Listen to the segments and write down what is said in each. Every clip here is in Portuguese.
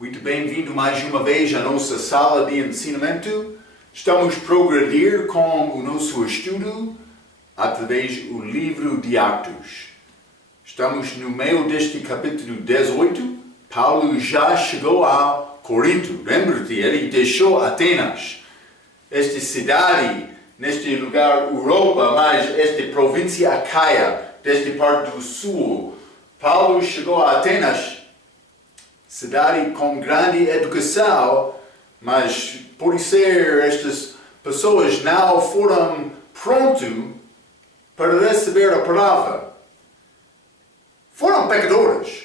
Muito bem-vindo mais uma vez à nossa sala de ensinamento. Estamos a progredir com o nosso estudo através do livro de Atos. Estamos no meio deste capítulo 18. Paulo já chegou a Corinto. Lembra-te, ele deixou Atenas, esta cidade, neste lugar Europa, mas esta província Acaia, desta parte do sul. Paulo chegou a Atenas, cidade com grande educação, mas por ser estas pessoas não foram prontas para receber a palavra. Foram pecadores,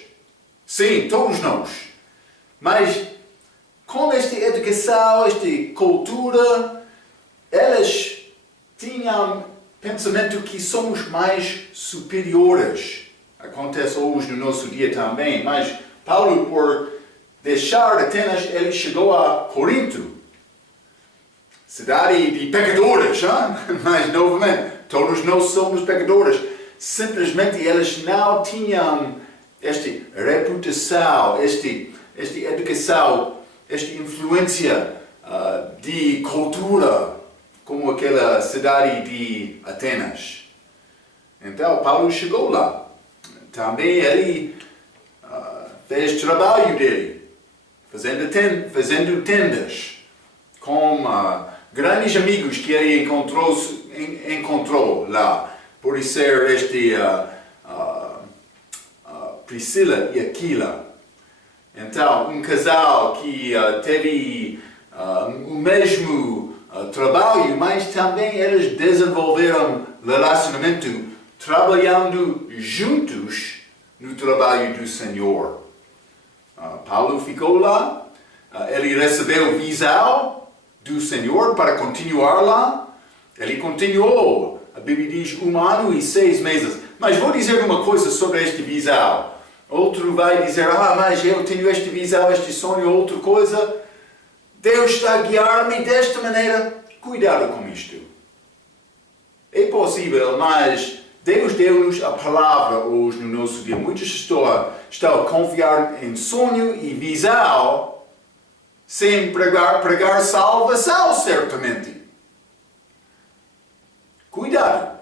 sim, todos nós, mas com esta educação, esta cultura, elas tinham pensamento que somos mais superiores. Acontece hoje no nosso dia também, mas Paulo, por deixar Atenas, ele chegou a Corinto, cidade de pecadores, mas novamente, todos nós somos pecadores. Simplesmente eles não tinham esta reputação, esta educação, esta influência de cultura, como aquela cidade de Atenas. Então Paulo chegou lá. Também ele fez trabalho dele, fazendo tendas, com grandes amigos que ele encontrou lá, por ser Priscila e Aquila. Então, um casal que teve o mesmo trabalho, mas também eles desenvolveram relacionamento trabalhando juntos no trabalho do Senhor. Paulo ficou lá, ele recebeu visão do Senhor para continuar lá. Ele continuou, a Bíblia diz, 1 ano e 6 meses. Mas vou dizer uma coisa sobre este visão. Outro vai dizer, mas eu tenho este visão, este sonho, outra coisa. Deus está a guiar-me desta maneira. Cuidado com isto. É possível, mas Deus deu-nos a palavra hoje no nosso dia. Muitos estão a confiar em sonho e visão sem pregar salvação, certamente. Cuidado.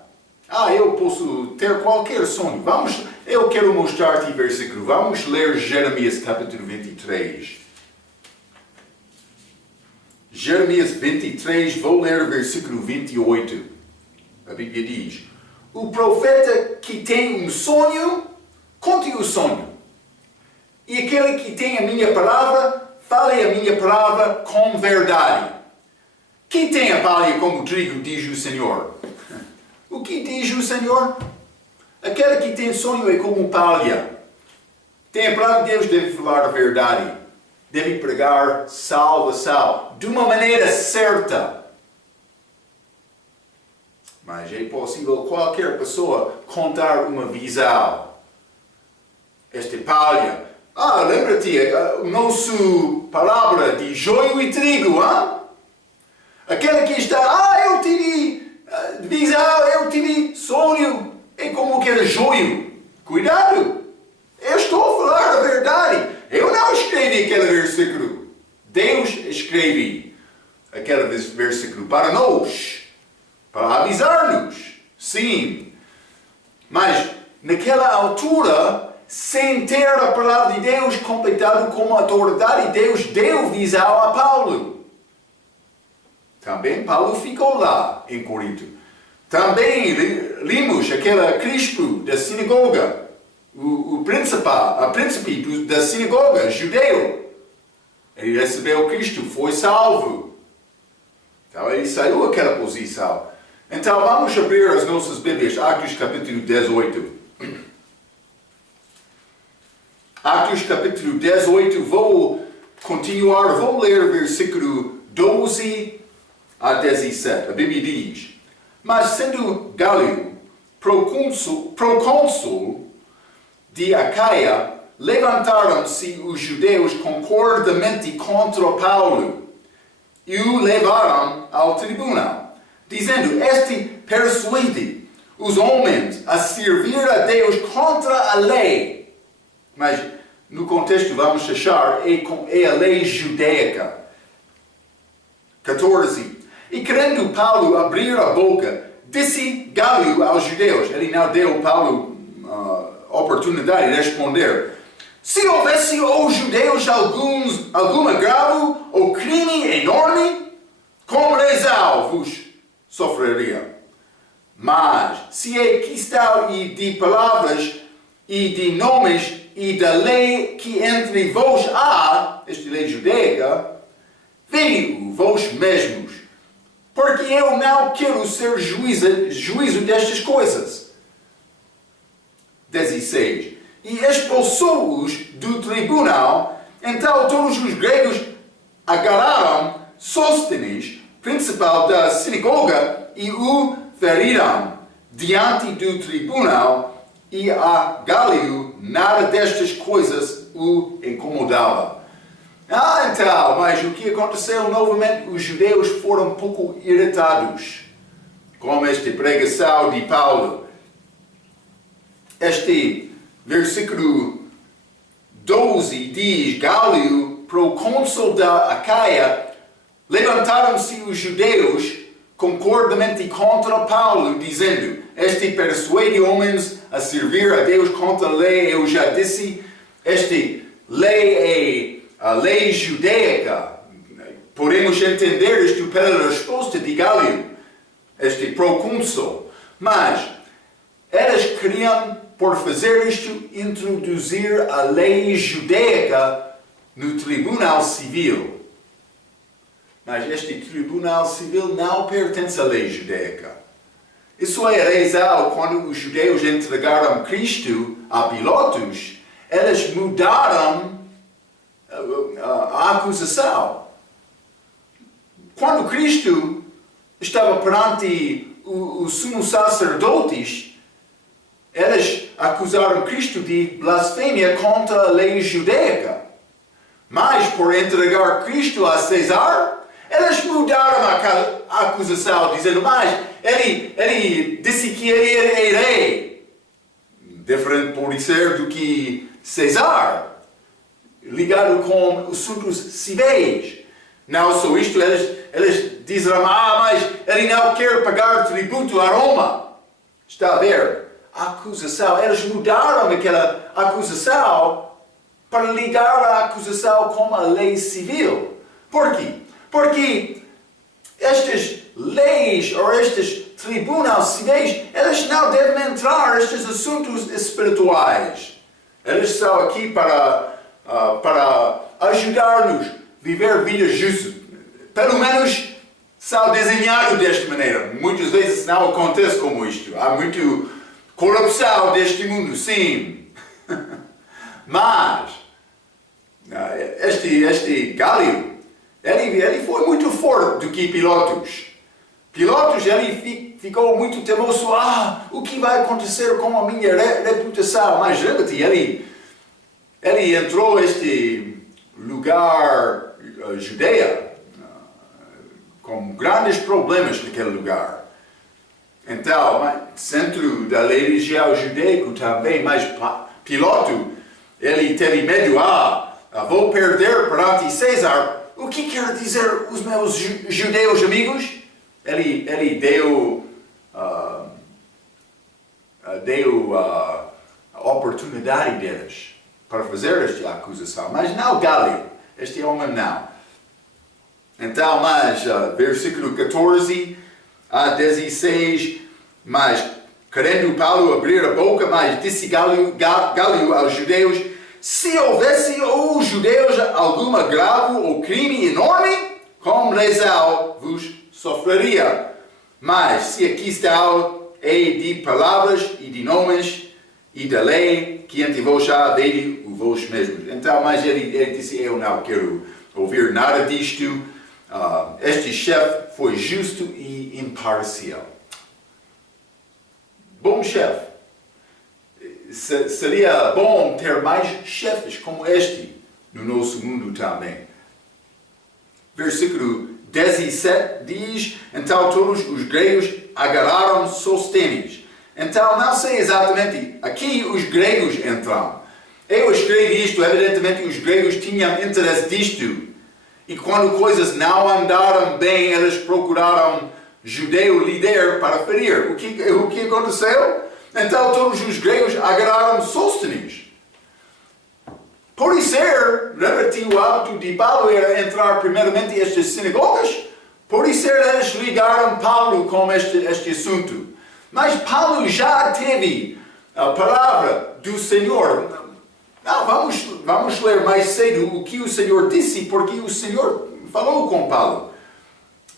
Eu posso ter qualquer sonho. Eu quero mostrar-te o versículo. Vamos ler Jeremias capítulo 23. Jeremias 23, vou ler o versículo 28. A Bíblia diz: o profeta que tem um sonho, conte o sonho. E aquele que tem a minha palavra, fale a minha palavra com verdade. Quem tem a palha como trigo, diz o Senhor. O que diz o Senhor? Aquele que tem sonho é como palha. Tem a palavra de Deus, deve falar a verdade. Deve pregar salvação de uma maneira certa. Mas é possível qualquer pessoa contar uma visão. Esta palha. Lembra-te, a nossa palavra de joio e trigo, Aquele que está, eu tive visão, eu tive sonho. É como aquele joio. Cuidado! Eu estou a falar a verdade. Eu não escrevi aquele versículo. Deus escreve aquele versículo para nós. Para avisar-nos. Sim. Mas naquela altura, sem ter a palavra de Deus completada como autoridade, Deus deu visão a Paulo. Também Paulo ficou lá em Corinto. Também limos aquele Crispo da sinagoga, o príncipe da sinagoga judeu. Ele recebeu Cristo, foi salvo. Então ele saiu daquela posição. Então vamos abrir as nossas Bíblias, Atos capítulo 18. Atos capítulo 18, vou ler o versículo 12 a 17. A Bíblia diz: mas sendo Gálio procônsul de Acaia, levantaram-se os judeus concordamente contra Paulo e o levaram ao tribunal, dizendo: este persuade os homens a servir a Deus contra a lei. Mas no contexto, vamos achar, é a lei judaica. 14. E querendo Paulo abrir a boca, disse Gálio aos judeus. Ele não deu Paulo oportunidade de responder. Se houvesse aos judeus algum agravo ou crime enorme, como Rezal vos sofreria. Mas, se é questão de palavras e de nomes e da lei que entre vós há, esta lei judaica, vede-o vós mesmos, porque eu não quero ser juízo destas coisas. 16. E expulsou-os do tribunal, então todos os gregos agarraram Sóstenes, principal da sinagoga, e o feriram diante do tribunal, e a Gálio nada destas coisas o incomodava. Então, mas o que aconteceu novamente? Os judeus foram um pouco irritados com esta pregação de Paulo. Este versículo 12 diz: Gálio, procônsul da Acaia, levantaram-se os judeus concordamente contra Paulo, dizendo: este persuade homens a servir a Deus contra a lei. Eu já disse, esta lei é a lei judaica. Podemos entender isto pela resposta de Gálio, este procônsul. Mas eles queriam, por fazer isto, introduzir a lei judaica no tribunal civil. Mas este tribunal civil não pertence à lei judaica. Isso é Rezal, quando os judeus entregaram Cristo a Pilatos, eles mudaram a acusação. Quando Cristo estava perante os sumos sacerdotes, eles acusaram Cristo de blasfêmia contra a lei judaica. Mas por entregar Cristo a César, eles mudaram a acusação, dizendo: mas ele disse que ele é rei. Diferente pode ser do que César, ligado com assuntos civis. Não só isto, eles dizem: mas ele não quer pagar tributo a Roma. Está a ver? A acusação, eles mudaram aquela acusação para ligar a acusação com a lei civil. Por quê? Porque estas leis ou estes tribunais civis, eles não devem entrar nestes assuntos espirituais. Eles estão aqui para ajudar-nos a viver vidas justas. Pelo menos são desenhados desta maneira. Muitas vezes não acontece como isto. Há muita corrupção deste mundo, sim. Mas este Gálio, ele foi muito forte do que Pilatos. Pilatos, ele ficou muito temoso. O que vai acontecer com a minha reputação? Mas lembra-te, ele entrou neste lugar, Judeia, com grandes problemas naquele lugar. Então, centro da religião judaica também, mas Pilato, ele teve medo. Vou perder perante César. O que quer dizer os meus judeus amigos? Ele deu a oportunidade deles para fazer esta acusação. Mas não Gálio, este homem não. Então, mas versículo 14 a 16, mas querendo Paulo abrir a boca, mas disse Gálio aos judeus: se houvesse aos judeus algum agravo ou crime enorme, como Rezal vos sofreria. Mas se aqui está é de palavras e de nomes e da lei que entre vós há, vede o vós mesmos. Então, mas ele disse: eu não quero ouvir nada disto. Este chefe foi justo e imparcial. Bom chefe. Seria bom ter mais chefes como este no nosso mundo também. Versículo 17 diz: então todos os gregos agarraram Sóstenes. Então não sei exatamente, aqui os gregos entram. Eu escrevi isto, evidentemente os gregos tinham interesse disto. E quando coisas não andaram bem, eles procuraram judeu líder para ferir. O que aconteceu? Então todos os gregos agarraram Sóstenes. Por isso, lembra-te, o hábito de Paulo era entrar primeiramente em estas sinagogas. Por isso eles ligaram Paulo com este assunto. Mas Paulo já teve a palavra do Senhor. Não, vamos ler mais cedo o que o Senhor disse, porque o Senhor falou com Paulo.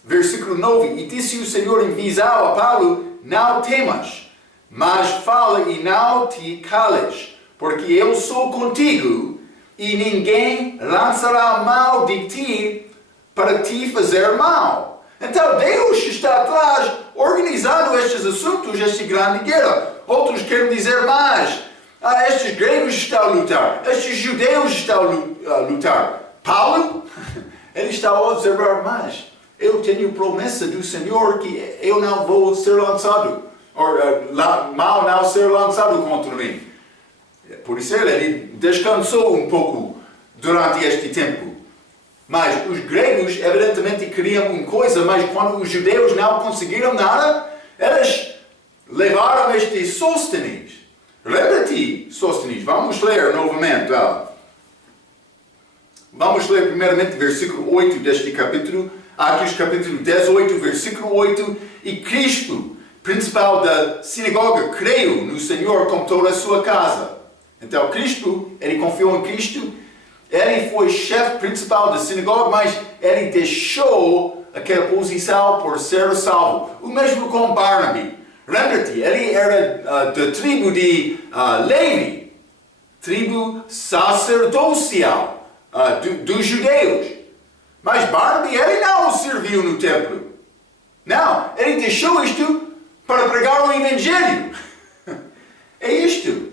Versículo 9. E disse o Senhor em visão a Paulo: não temas, mas fala e não te cales, porque eu sou contigo, e ninguém lançará mal de ti para te fazer mal. Então Deus está atrás, organizando estes assuntos, esta grande guerra. Outros querem dizer mais. Estes gregos estão a lutar, estes judeus estão a lutar. Paulo, ele está a observar mais. Eu tenho promessa do Senhor que eu não vou ser lançado, ou mal não ser lançado contra mim. Por isso ele descansou um pouco durante este tempo. Mas os gregos evidentemente queriam uma coisa, mas quando os judeus não conseguiram nada, eles levaram este Sóstenes. Lembra-te, Sóstenes, vamos ler novamente. Vamos ler primeiramente versículo 8 deste capítulo, Atos capítulo 18, versículo 8. E Cristo, principal da sinagoga, creu no Senhor com toda a sua casa. Então Cristo, ele confiou em Cristo, ele foi chefe principal da sinagoga, mas ele deixou aquela posição por ser salvo. O mesmo com Barnaby. Lembra-te, ele era da tribo de Levi, tribo sacerdocial dos judeus. Mas Barnaby, ele não serviu no templo. Não, ele deixou isto para pregar o Evangelho. É isto.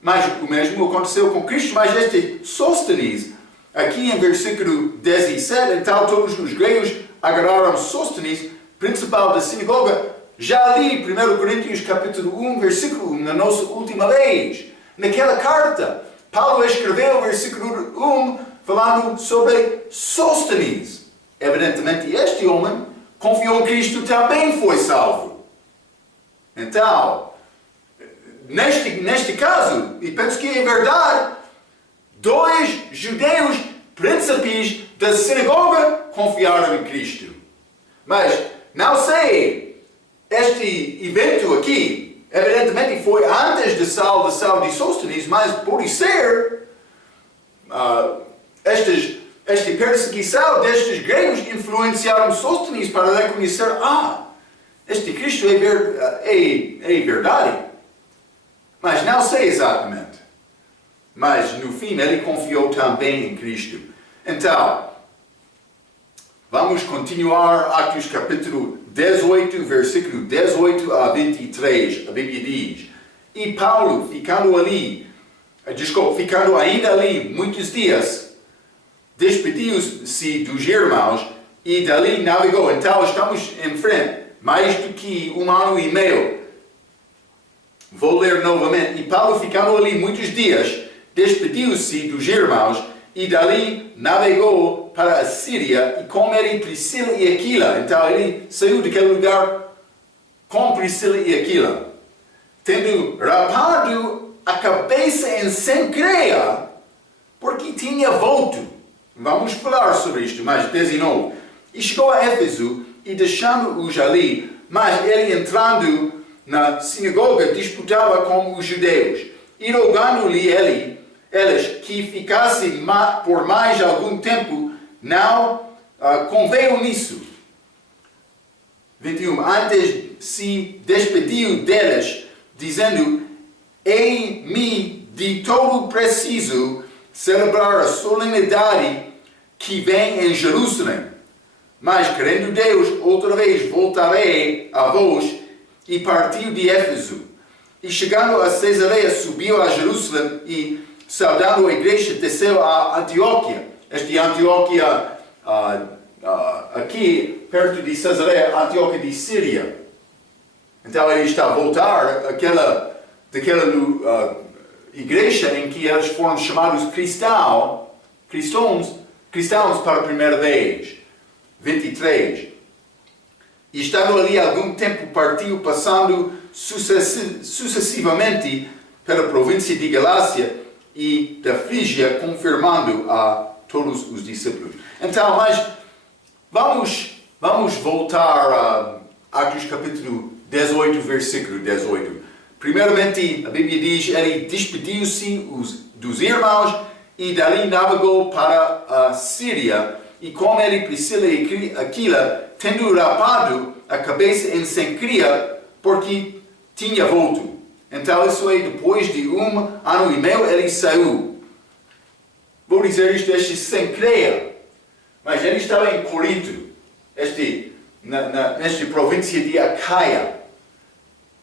Mas o mesmo aconteceu com Cristo, mas este Sóstenes, aqui em versículo 17, então todos os gregos agarraram Sóstenes, principal da sinagoga. Já li 1 Coríntios capítulo 1, versículo 1, na nossa última vez. Naquela carta, Paulo escreveu versículo 1, falando sobre Sóstenes. Evidentemente, este homem confiou em Cristo, também foi salvo. Então, neste caso, e penso que é verdade, 2 judeus príncipes da sinagoga confiaram em Cristo. Mas, não sei, este evento aqui, evidentemente foi antes da salvação de Sóstenes, mas por ser esta perseguição destes gregos influenciaram Sóstenes para reconhecer, este Cristo é verdade. Mas não sei exatamente. Mas no fim ele confiou também em Cristo. Então, vamos continuar Atos capítulo 18, versículo 18 a 23. A Bíblia diz: E Paulo, ficando ainda ali muitos dias, despediu-se dos irmãos e dali navegou. Então estamos em frente, mais do que 1 ano e meio. Vou ler novamente. E Paulo, ficando ali muitos dias, despediu-se dos irmãos e dali navegou para a Síria, e com ele Priscila e Aquila. Então ele saiu daquele lugar com Priscila e Aquila, tendo rapado a cabeça em Cencreia, porque tinha volto. Vamos falar sobre isto, mas 19. E chegou a Éfeso, e deixando-os ali, mas ele entrando na sinagoga disputava com os judeus, e rogando-lhe eles que ficassem por mais algum tempo, não conveio nisso. 21. Antes se despediu deles, dizendo: Ei-me de todo preciso celebrar a solenidade que vem em Jerusalém. Mas, querendo Deus, outra vez voltarei a vós. E partiu de Éfeso. E chegando a Cesareia, subiu a Jerusalém e, saudando a igreja, desceu a Antioquia. Esta Antioquia aqui, perto de Cesareia, Antioquia de Síria. Então ele está a voltar daquela igreja em que eles foram chamados cristãos para a primeira vez. 23. E estando ali algum tempo partiu, passando sucessivamente pela província de Galácia e da Frígia, confirmando a todos os discípulos. Então, mas vamos voltar a Atos capítulo 18, versículo 18. Primeiramente, a Bíblia diz, ele despediu-se dos irmãos e dali navegou para a Síria. E com ele Priscila e Aquila, tendo rapado a cabeça em Cencreia, porque tinha volto. Então, isso é, depois de 1 ano e meio, ele saiu. Vou dizer isto, este Cencreia, mas ele estava em Corinto, nesta província de Acaia.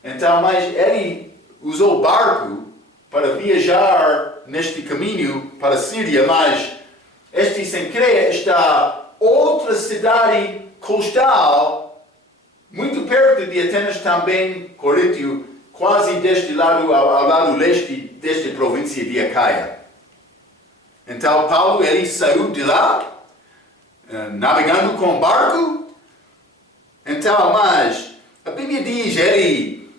Então, mas ele usou barco para viajar neste caminho para a Síria, mas este Cencreia está outra cidade costal, muito perto de Atenas também, Corinto, quase deste lado, ao lado leste desta província de Acaia. Então Paulo, ele saiu de lá, navegando com barco. Então, mas a Bíblia diz, ele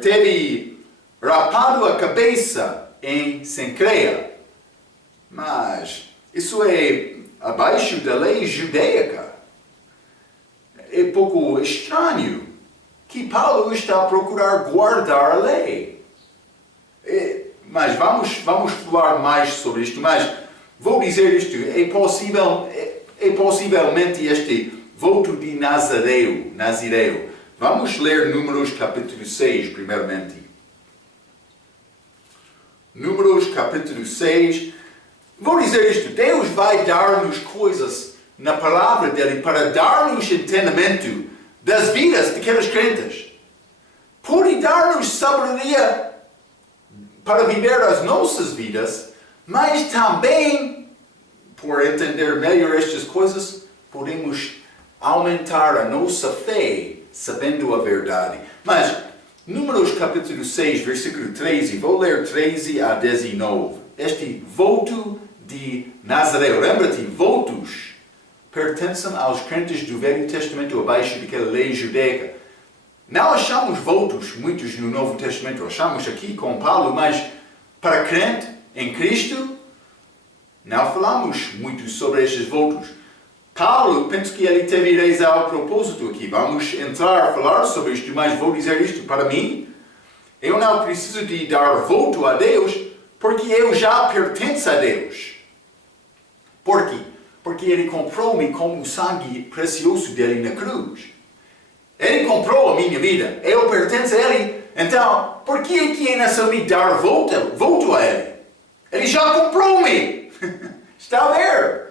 teve rapado a cabeça em Cencreia. Mas isso é abaixo da lei judaica. É pouco estranho que Paulo está a procurar guardar a lei. Mas vamos falar mais sobre isto. Mas vou dizer isto, é possivelmente este voto de Nazireu. Vamos ler Números capítulo 6 primeiramente. Números capítulo 6. Vou dizer isto, Deus vai dar-nos coisas na palavra dele para dar-nos entendimento das vidas daqueles crentes. Pode dar-nos sabedoria para viver as nossas vidas, mas também, por entender melhor estas coisas, podemos aumentar a nossa fé sabendo a verdade. Mas, Números capítulo 6, versículo 13, vou ler 13 a 19. Este voto de Nazareu, lembra-te, votos pertencem aos crentes do Velho Testamento abaixo daquela lei judaica. Não achamos votos, muitos no Novo Testamento, achamos aqui com Paulo, mas para crente em Cristo, não falamos muito sobre estes votos. Paulo, penso que ele teve razão ao propósito aqui. Vamos entrar a falar sobre isto, mas vou dizer isto para mim. Eu não preciso de dar voto a Deus, porque eu já pertenço a Deus. Por quê? Porque Ele comprou-me com o sangue precioso dele na cruz. Ele comprou a minha vida. Eu pertenço a Ele. Então, por que é necessário me dar voto a Ele? Ele já comprou-me. Está a ver?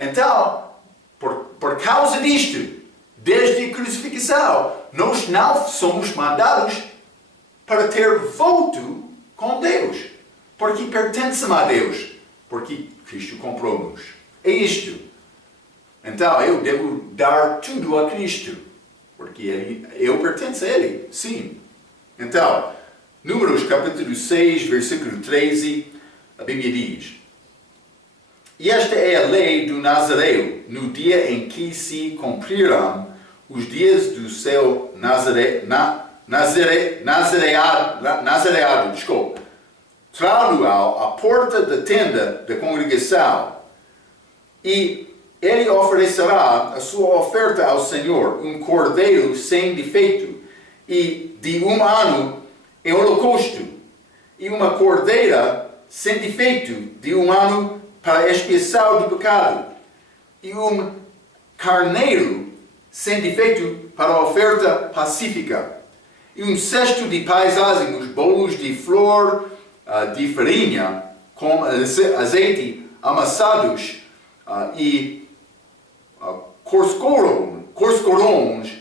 Então, por causa disto, desde a crucificação, nós não somos mandados para ter voto com Deus. Porque pertencemos a Deus. Porque Cristo comprou-nos. É isto. Então, eu devo dar tudo a Cristo. Porque eu pertenço a Ele. Sim. Então, Números capítulo 6, versículo 13, a Bíblia diz: E esta é a lei do Nazareu, no dia em que se cumprirão os dias do seu nazareado, trá-lo à porta da tenda da congregação, e ele oferecerá a sua oferta ao Senhor, um cordeiro sem defeito, e de 1 ano em holocausto, e uma cordeira sem defeito de 1 ano para expiação do pecado, e um carneiro sem defeito para a oferta pacífica, e um cesto de pães ázimos, bolos de flor de farinha com azeite amassados e corscorões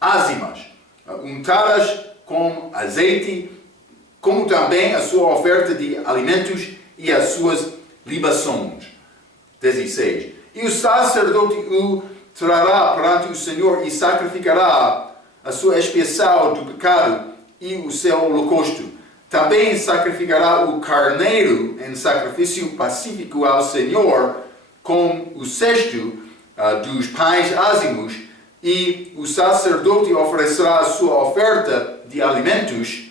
ázimas, untadas com azeite, como também a sua oferta de alimentos e as suas libações. 16. E o sacerdote o trará perante o Senhor e sacrificará a sua expiação do pecado e o seu holocausto. Também sacrificará o carneiro em sacrifício pacífico ao Senhor, com o cesto dos pães ázimos, e o sacerdote oferecerá a sua oferta de alimentos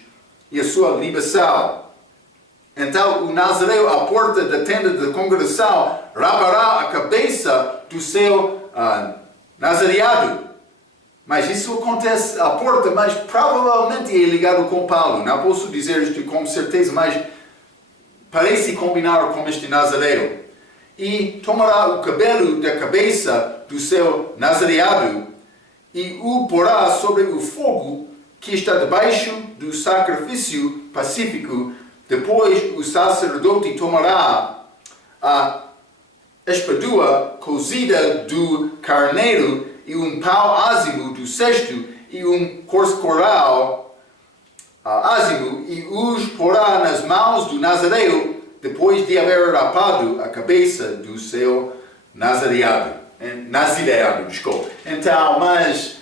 e a sua libação. Então o nazireu à porta da tenda da congregação rapará a cabeça do seu nazareado. Mas isso acontece à porta, mas provavelmente é ligado com Paulo. Não posso dizer isto com certeza, mas parece combinar com este nazareu. E tomará o cabelo da cabeça do seu nazareado e o porá sobre o fogo que está debaixo do sacrifício pacífico. Depois o sacerdote tomará a espadua cozida do carneiro e um pau ázimo do cesto e um coral ázimo e os porá nas mãos do nazareu depois de haver rapado a cabeça do seu nazireado. Então, mas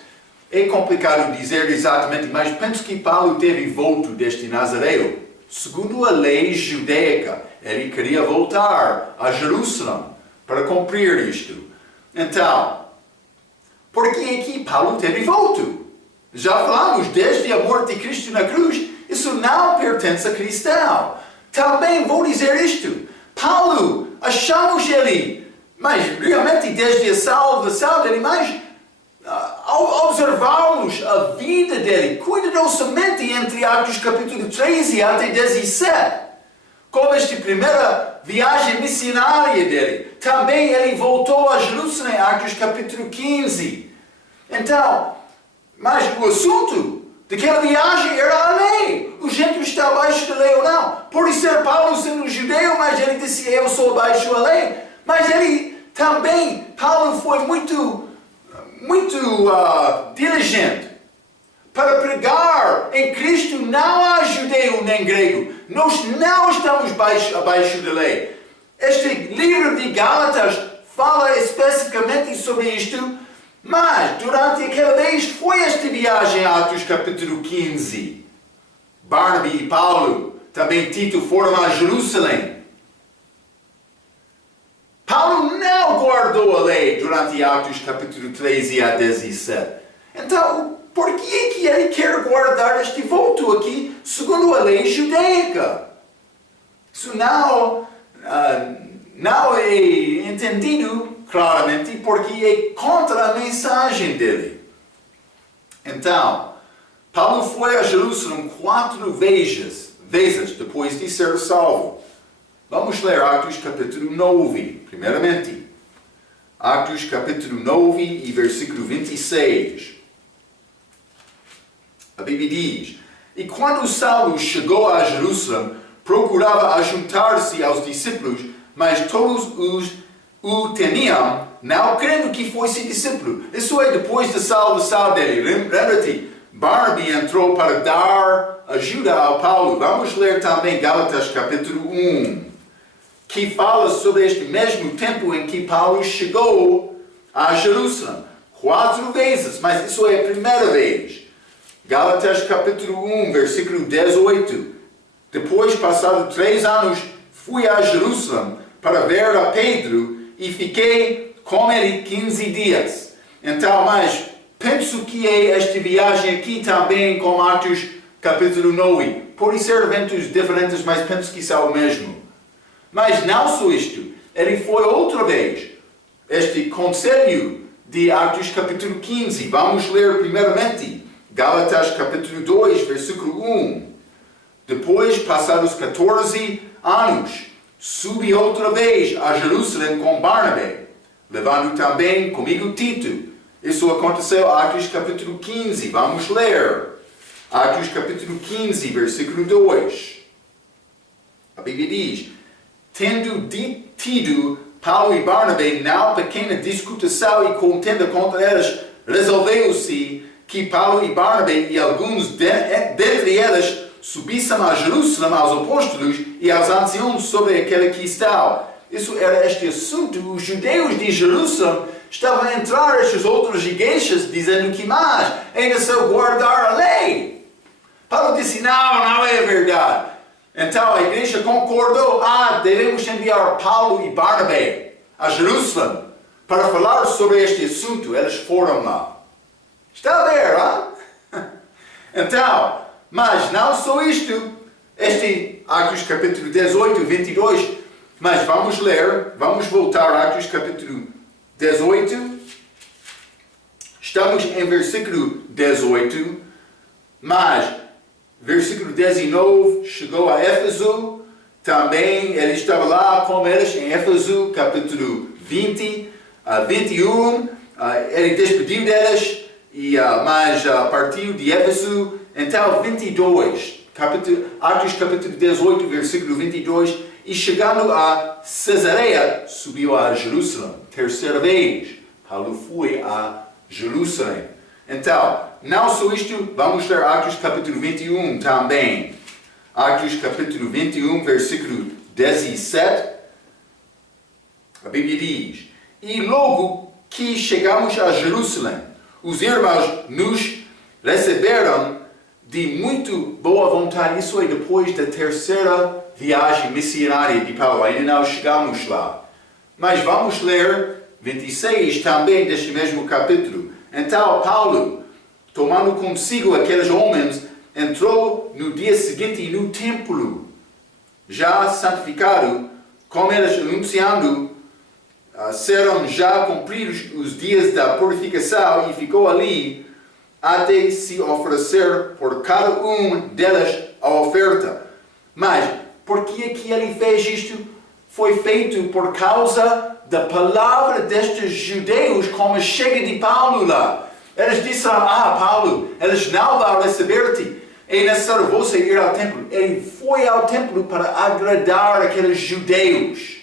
é complicado dizer exatamente, mas penso que Paulo teve volto deste nazareu. Segundo a lei judaica, ele queria voltar a Jerusalém para cumprir isto. Então, por que é que Paulo teve volto? Já falamos desde a morte de Cristo na cruz, isso não pertence a cristão. Também vou dizer isto, Paulo, achamos ele, mas realmente desde a salvação dele, mas ao observarmos a vida dele, cuidadosamente entre Atos capítulo 13 até 17, como esta primeira viagem missionária dele, também ele voltou a Jerusalém, Atos capítulo 15. Então, mas o assunto daquela viagem era a lei. O gentile está abaixo da lei ou não. Por ser Paulo sendo judeu, mas ele disse, eu sou abaixo da lei. Mas ele também, Paulo foi muito diligente para pregar em Cristo. Não há judeu nem grego. Nós não estamos abaixo da lei. Este livro de Gálatas fala especificamente sobre isto. Mas, durante aquela vez, foi esta viagem a Atos capítulo 15. Barnabé e Paulo, também Tito, foram a Jerusalém. Paulo não guardou a lei durante Atos capítulo 13 a 17. Então, por que é que ele quer guardar este voto aqui, segundo a lei judaica? Isso não é entendido claramente, porque é contra a mensagem dele. Então, Paulo foi a Jerusalém 4 vezes depois de ser salvo. Vamos ler Atos capítulo 9, primeiramente. Atos capítulo 9 e versículo 26. A Bíblia diz, e quando Saulo chegou a Jerusalém, procurava ajuntar-se aos discípulos, mas todos o temiam, não crendo que fosse discípulo. Isso é depois da salvação dele. Lembra-te, Barnabé entrou para dar ajuda ao Paulo. Vamos ler também Gálatas capítulo 1, que fala sobre este mesmo tempo em que Paulo chegou a Jerusalém. 4 vezes, mas isso é a primeira vez. Gálatas capítulo 1, versículo 18. Depois, passado 3 anos, fui a Jerusalém para ver a Pedro e fiquei com ele 15 dias. Então, mas penso que é esta viagem aqui também com Atos capítulo 9. Podem ser eventos diferentes, mas penso que são o mesmo. Mas não só isto. Ele foi outra vez. Este conselho de Atos capítulo 15. Vamos ler primeiramente Gálatas capítulo 2, versículo 1. Depois, passados 14 anos, subi outra vez a Jerusalém com Barnabé, levando também comigo Tito. Isso aconteceu em Atos capítulo 15. Vamos ler. Atos capítulo 15, versículo 2. A Bíblia diz, tendo tido Paulo e Barnabé na pequena discussão e contenda contra eles, resolveu-se que Paulo e Barnabé e alguns dentre eles subissem a Jerusalém aos apóstolos e aos anciãos sobre aquela questão. Isso era este assunto. Os judeus de Jerusalém estavam a entrar estas outras igrejas dizendo que mais é necessário guardar a lei. Paulo disse, não é verdade. Então a igreja concordou, devemos enviar Paulo e Barnabé a Jerusalém para falar sobre este assunto. Eles foram lá. Está a ver, Então, mas não só isto, este Atos capítulo 18, 22, mas vamos voltar a Atos capítulo 18, estamos em versículo 18, mas versículo 19, chegou a Éfeso, também ele estava lá com eles em Éfeso, capítulo 20, 21, ele despediu deles, mas partiu de Éfeso. Então 22, Atos capítulo 18, versículo 22, e chegando a Cesareia, subiu a Jerusalém, terceira vez, Paulo foi a Jerusalém. Então, não só isto, vamos ler Atos capítulo 21 também. Atos capítulo 21, versículo 17. A Bíblia diz, e logo que chegamos a Jerusalém, os irmãos nos receberam de muito boa vontade. Isso é depois da terceira viagem missionária de Paulo. Ainda não chegamos lá. Mas vamos ler 26 também deste mesmo capítulo. Então Paulo, tomando consigo aqueles homens, entrou no dia seguinte no templo, já santificado, com eles anunciando, serão já cumpridos os dias da purificação, e ficou ali até se oferecer por cada um deles a oferta. Mas por que ele fez isto? Foi feito por causa da palavra destes judeus, como chega de Paulo lá. Eles disseram, Paulo, eles não vão receber-te. É necessário você ir ao templo. Ele foi ao templo para agradar aqueles judeus.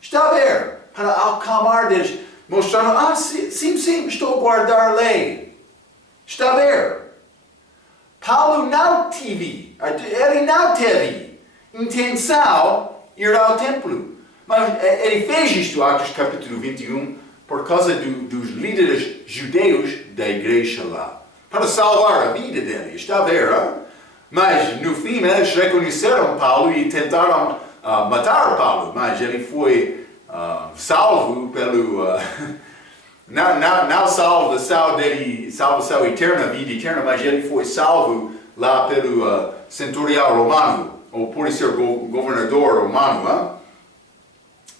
Está a ver? Para acalmar deles. Mostrando, sim, estou a guardar a lei. Está a ver? Paulo não teve intenção de ir ao templo. Mas ele fez isto, Atos capítulo 21, por causa dos líderes judeus da igreja lá. Para salvar a vida dele, está a ver? Mas no fim eles reconheceram Paulo e tentaram matar Paulo. Mas ele foi salvo pelo... não salvação eterna, vida eterna, mas ele foi salvo lá pelo centurião romano, ou por ser governador romano.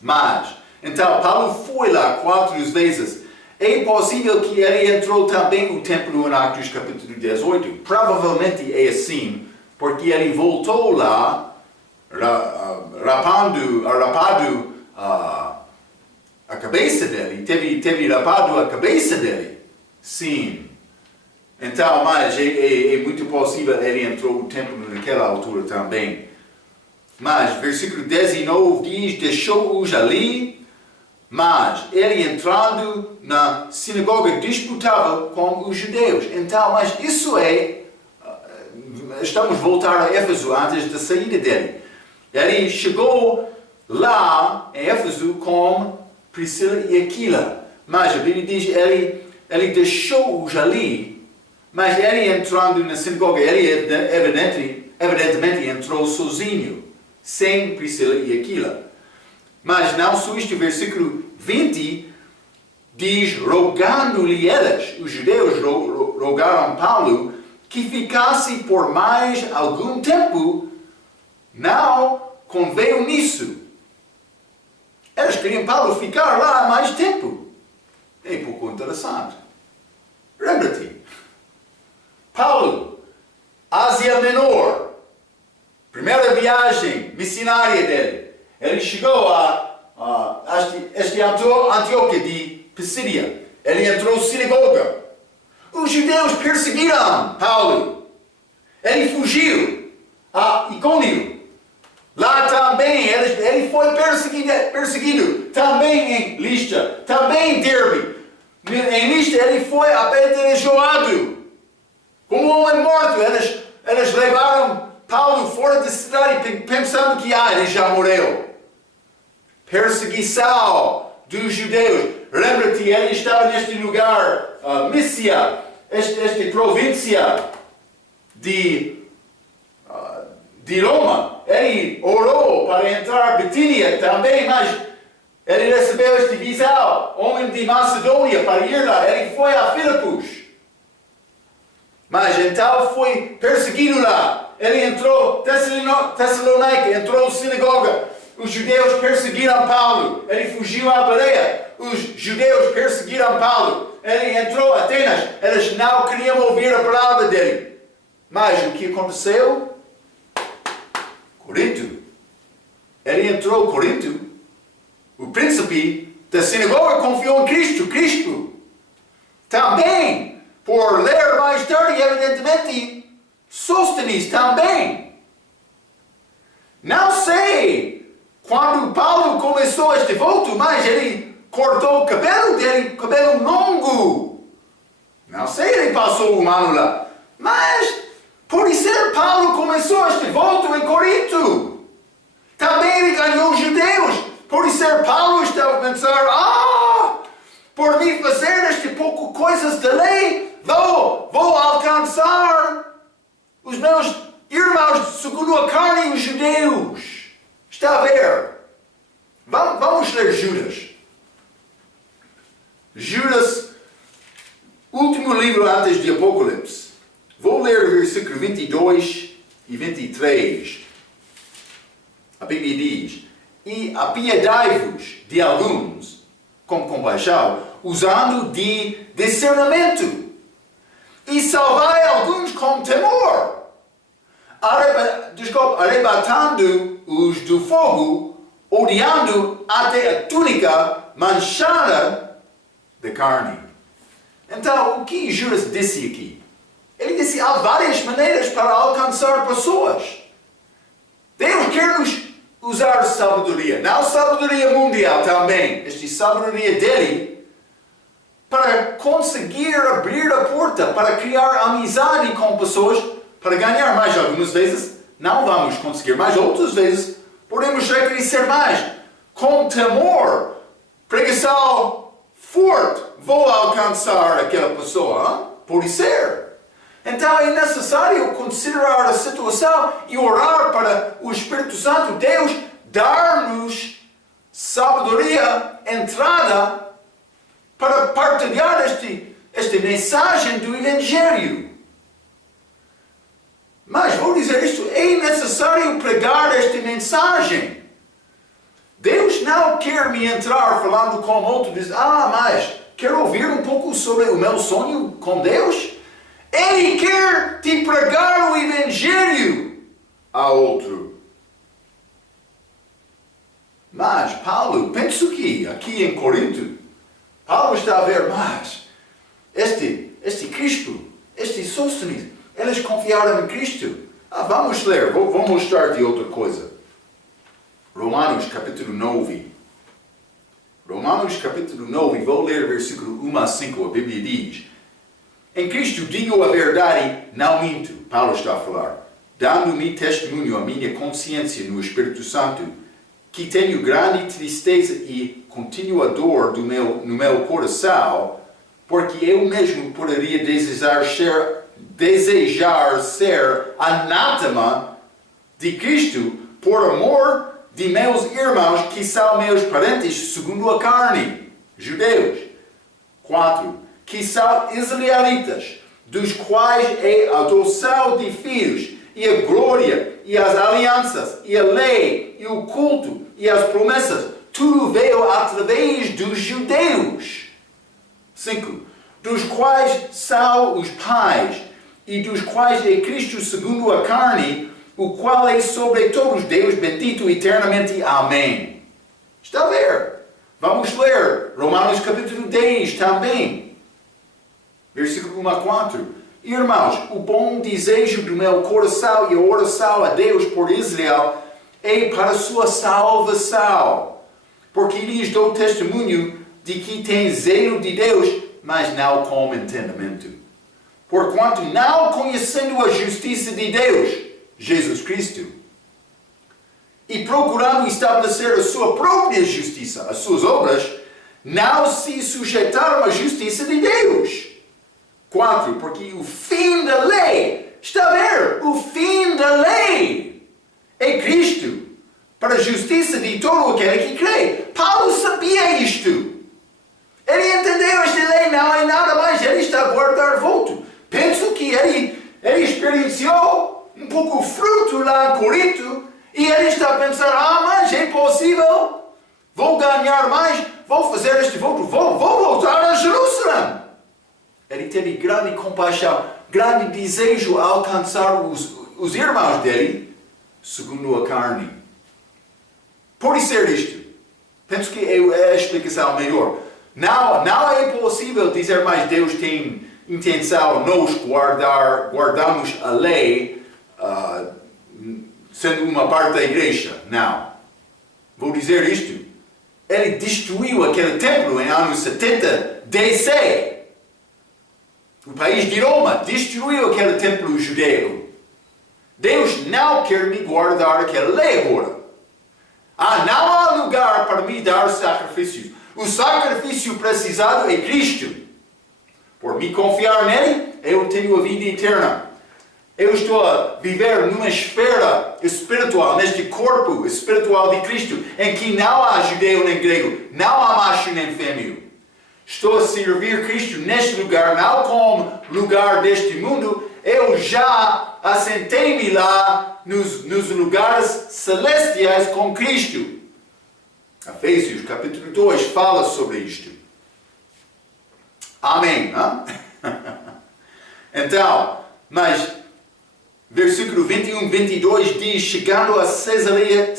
Mas, então, Paulo foi lá 4 vezes. É possível que ele entrou também no templo em Atos capítulo 18. Provavelmente é assim, porque ele voltou lá, rapado a cabeça dele. Teve rapado a cabeça dele. Sim. Então, mas é muito possível ele entrou no templo naquela altura também. Mas, versículo 19 diz, deixou-os ali, mas ele entrando na sinagoga disputava com os judeus. Então, mas isso estamos a voltar a Éfeso antes da saída dele. Ele chegou lá em Éfeso com Priscila e Aquila. Mas a Bíblia diz, ele deixou-os ali, mas ele entrando na sinagoga, ele evidentemente entrou sozinho, sem Priscila e Aquila. Mas não só isto, versículo 20 diz, rogando-lhe eles, os judeus rogaram Paulo, que ficasse por mais algum tempo. Não conveio nisso. Eles queriam Paulo ficar lá mais tempo. É pouco interessante. Lembra-te. Paulo, Ásia Menor, primeira viagem missionária dele. Ele chegou a Antioquia de Pisídia. Ele entrou na sinagoga. Os judeus perseguiram Paulo. Ele fugiu a Icônio. Lá também ele foi perseguido. Também em Listra. Também em Derbe. Em Listra ele foi apedrejado. Como um homem morto. Eles levaram Paulo fora da cidade pensando que ele já morreu. Perseguição dos judeus. Lembra-te, ele estava neste lugar, Mísia, esta província de de Roma. Ele orou para entrar em Bitínia também, mas ele recebeu este visão, homem de Macedônia, para ir lá. Ele foi a Filipos. Mas então foi perseguido lá. Ele entrou Tessalônica, entrou na sinagoga. Os judeus perseguiram Paulo. Ele fugiu à Bereia. Os judeus perseguiram Paulo. Ele entrou a Atenas. Eles não queriam ouvir a palavra dele. Mas o que aconteceu? Corinto. Ele entrou em Corinto. O príncipe da sinagoga confiou em Cristo. Também, por ler mais tarde, evidentemente, Sóstenes também. Não sei quando Paulo começou este voto, mas ele cortou o cabelo dele, cabelo longo. Não sei, ele passou um ano lá. Mas, por isso, Paulo começou este voto em Corinto. Também ele ganhou os judeus. Por isso, Paulo estava a pensar, por me fazer este pouco coisas da lei, vou alcançar os meus irmãos segundo a carne, os judeus. Está a ver? Vamos ler Judas. Judas, último livro antes de Apocalipse. Vou ler o versículo 22 e 23. A Bíblia diz: e apiedai-vos de alguns com compaixão, usando de discernimento, e salvai alguns com temor, arrebatando-os do fogo, odiando até a túnica manchada de carne. Então, o que Judas disse aqui? Ele disse: há várias maneiras para alcançar pessoas. Deus quer nos usar sabedoria, não sabedoria mundial também, esta sabedoria dele, para conseguir abrir a porta, para criar amizade com pessoas, para ganhar mais. Algumas vezes não vamos conseguir, mas outras vezes podemos reconhecer mais. Com temor, pregação forte, vou alcançar aquela pessoa, pode ser. Então é necessário considerar a situação e orar para o Espírito Santo, Deus, dar-nos sabedoria, entrada, para partilhar esta mensagem do Evangelho. Mas vou dizer isto, é necessário pregar esta mensagem. Deus não quer me entrar falando com outro, diz, mas quero ouvir um pouco sobre o meu sonho com Deus. Ele quer te pregar o Evangelho a outro. Mas Paulo, penso que aqui em Corinto, Paulo está a ver, mas este Cristo, este Sóstenes, eles confiaram em Cristo. Vamos ler, vou mostrar-te outra coisa. Romanos capítulo 9. Romanos capítulo 9, vou ler versículo 1 a 5, a Bíblia diz: em Cristo digo a verdade, não minto. Paulo está a falar. Dando-me testemunho a minha consciência no Espírito Santo, que tenho grande tristeza e contínua dor no meu coração, porque eu mesmo poderia desejar ser anátema de Cristo por amor de meus irmãos que são meus parentes segundo a carne, judeus. 4. Que são israelitas, dos quais é a adoção de filhos, e a glória, e as alianças, e a lei, e o culto, e as promessas, tudo veio através dos judeus. 5. Dos quais são os pais, e dos quais é Cristo segundo a carne, o qual é sobre todos Deus, bendito eternamente. Amém. Está a ver? Vamos ler Romanos capítulo 10 também. Versículo 1 a 4. Irmãos, o bom desejo do meu coração e a oração a Deus por Israel é para sua salvação. Porque lhes dou testemunho de que tem zelo de Deus, mas não com entendimento. Porquanto não conhecendo a justiça de Deus, Jesus Cristo, e procurando estabelecer a sua própria justiça, as suas obras, não se sujeitaram à justiça de Deus. 4. Porque o fim da lei, está a ver? O fim da lei de todo aquele que crê. Paulo sabia isto. Ele entendeu esta lei, não é nada mais. Ele está a guardar voto. Penso que ele experienciou um pouco o fruto lá em Corinto e ele está a pensar, mas é possível. Vou ganhar mais, vou fazer este voto, vou voltar a Jerusalém. Ele teve grande compaixão, grande desejo a alcançar os irmãos dele, segundo a carne. Por ser isto, penso que é a explicação melhor. Não é possível dizer, mas Deus tem intenção nós guardarmos a lei sendo uma parte da igreja. Não. Vou dizer isto. Ele destruiu aquele templo em anos 70 DC. O país de Roma destruiu aquele templo judaico. Deus não quer me guardar aquela lei agora. Não há lugar para me dar sacrifícios. O sacrifício precisado é Cristo. Por me confiar nele, eu tenho a vida eterna. Eu estou a viver numa esfera espiritual, neste corpo espiritual de Cristo, em que não há judeu nem grego, não há macho nem fêmea. Estou a servir Cristo neste lugar, não como lugar deste mundo. Eu já assentei-me lá nos lugares celestiais com Cristo. Efésios capítulo 2 fala sobre isto. Amém. Então, mas versículo 21, 22 diz, chegando a Cesareia,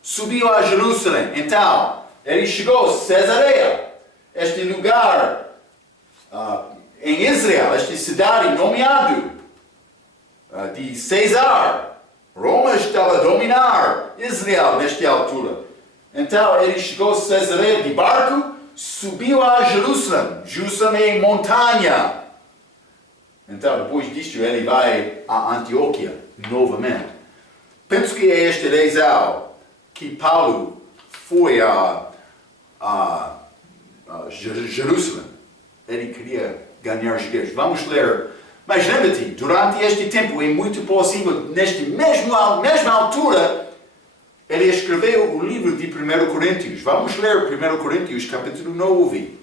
subiu a Jerusalém. Então, ele chegou a Cesareia, este lugar em Israel, esta cidade nomeado de César. Roma estava a dominar Israel nesta altura. Então, ele chegou a Cesareia de barco, subiu a Jerusalém. Jerusalém é montanha. Então, depois disto, ele vai a Antioquia novamente. Penso que é esta razão que Paulo foi a Jerusalém. Ele queria ganhar judeus. Vamos ler. Mas lembra-te, durante este tempo, é muito possível, nesta mesma altura, ele escreveu o livro de 1 Coríntios. Vamos ler 1 Coríntios, capítulo 9.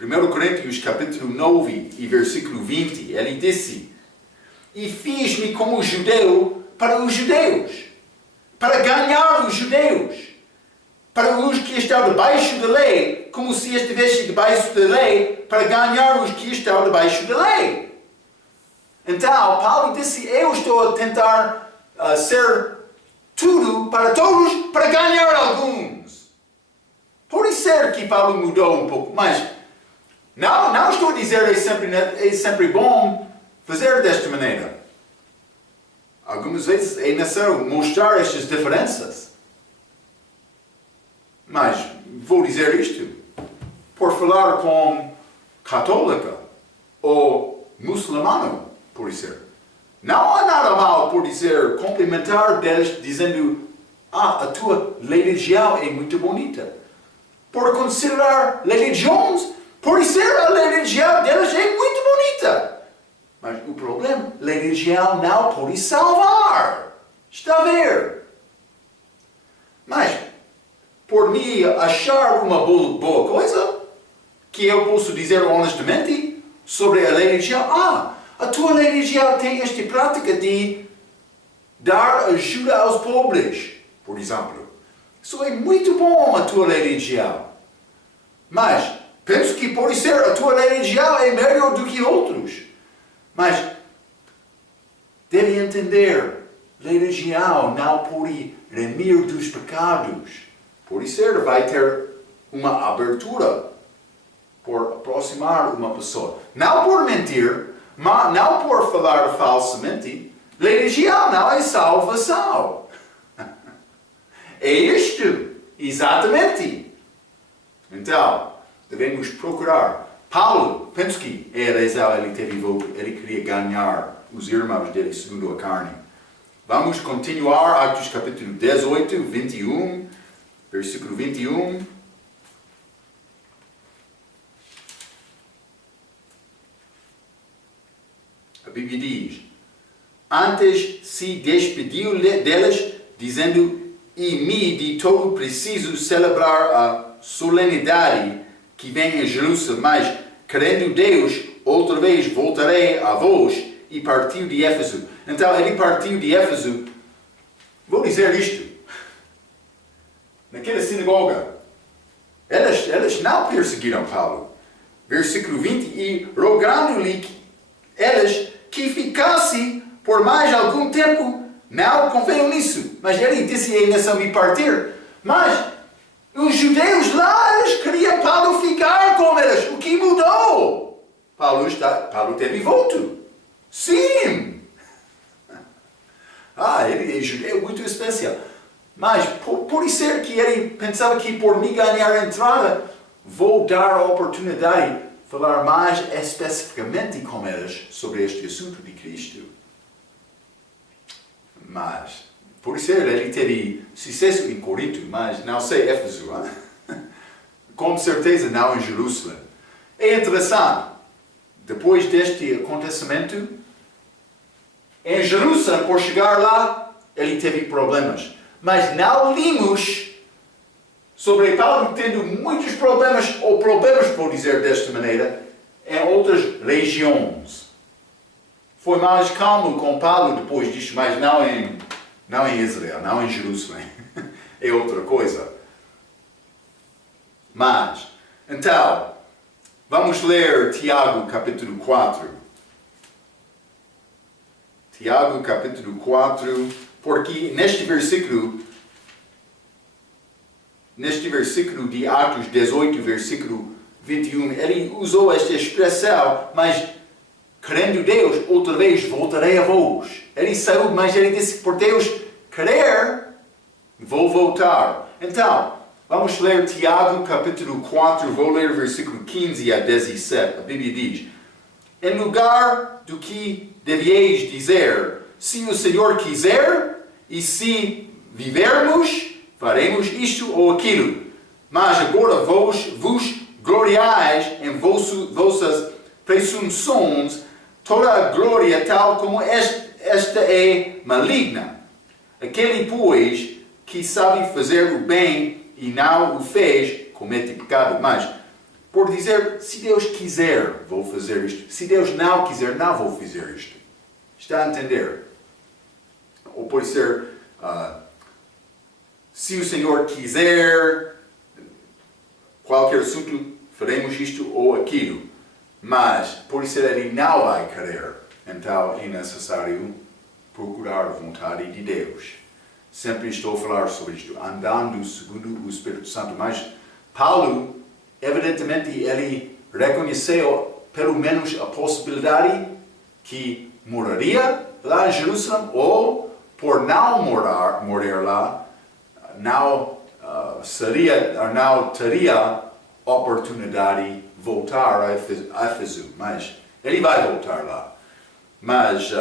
1 Coríntios capítulo 9 e versículo 20, ele disse: E fiz-me como judeu para os judeus, para ganhar os judeus, para os que estão debaixo da lei, como se estivesse debaixo da lei, para ganhar os que estão debaixo da lei. Então, Paulo disse, eu estou a tentar ser tudo para todos, para ganhar alguns. Pode ser que Paulo mudou um pouco, mas não estou a dizer que é sempre bom fazer desta maneira. Algumas vezes é necessário mostrar estas diferenças. Mas vou dizer isto. Por falar com católica ou muçulmano, por ser. Não há nada mal por dizer, cumprimentar deles dizendo, a tua religião é muito bonita. Por considerar religiões, por ser a religião deles é muito bonita. Mas o problema, a religião não pode salvar. Está a ver? Mas, por me achar uma boa coisa, que eu posso dizer honestamente sobre a religião, a tua religião tem esta prática de dar ajuda aos pobres, por exemplo. Isso é muito bom, a tua religião. Mas, penso que pode ser a tua religião é melhor do que outros. Mas, deve entender, religião não pode remir dos pecados. Pode ser, vai ter uma abertura por aproximar uma pessoa. Não por mentir, mas não por falar falsamente. Religião não é salvação. É isto, exatamente. Então, devemos procurar. Paulo, penso que é a razão ele teve volta, ele queria ganhar os irmãos dele segundo a carne. Vamos continuar, Atos capítulo 18, 21, versículo 21. A Bíblia diz, antes se despediu deles dizendo: e me de todo preciso celebrar a solenidade que vem em Jerusalém, mas, querendo Deus, outra vez voltarei a vós. E partiu de Éfeso. Então, ele partiu de Éfeso. Vou dizer isto. Naquela sinagoga, eles não perseguiram Paulo. Versículo 20, e rogando-lhe eles que ficasse por mais algum tempo, não confiam nisso. Mas ele disse a eles me partir. Mas os judeus lá, eles queriam Paulo ficar com eles. O que mudou? Paulo teve volto. Sim! Ele é judeu muito especial. Mas por ser que ele pensava que por me ganhar a entrada, vou dar a oportunidade de falar mais especificamente com eles sobre este assunto de Cristo. Mas, por ser, ele teve sucesso em Corinto, mas não sei Éfeso. Com certeza não em Jerusalém. É interessante, depois deste acontecimento, em Jerusalém, por chegar lá, ele teve problemas. Mas não limos sobre Paulo tendo muitos problemas, ou problemas, por dizer desta maneira, em outras regiões. Foi mais calmo com Paulo depois disto, mas não em Israel, não em Jerusalém. É outra coisa. Mas, então, vamos ler Tiago capítulo 4. Tiago capítulo 4, porque neste versículo de Atos 18, versículo 21, ele usou esta expressão, mas querendo Deus, outra vez voltarei a vós. Ele saiu, mas ele disse, por Deus querer, vou voltar. Então, vamos ler Tiago capítulo 4, vou ler versículo 15 a 17. A Bíblia diz: em lugar do que devieis dizer, se o Senhor quiser, e se vivermos, faremos isto ou aquilo. Mas agora vos gloriais em vossas presunções, toda a glória tal como esta é maligna. Aquele, pois, que sabe fazer o bem e não o fez, comete pecado. Mas, por dizer, se Deus quiser, vou fazer isto. Se Deus não quiser, não vou fazer isto. Está a entender? Ou pode ser, se o Senhor quiser, qualquer assunto, faremos isto ou aquilo. Mas, por ser ele não vai querer, então é necessário procurar a vontade de Deus. Sempre estou a falar sobre isto, andando segundo o Espírito Santo. Mas Paulo, evidentemente, ele reconheceu pelo menos a possibilidade que moraria lá em Jerusalém, ou por não morar lá, não teria oportunidade de voltar a Éfeso, mas ele vai voltar lá. Mas,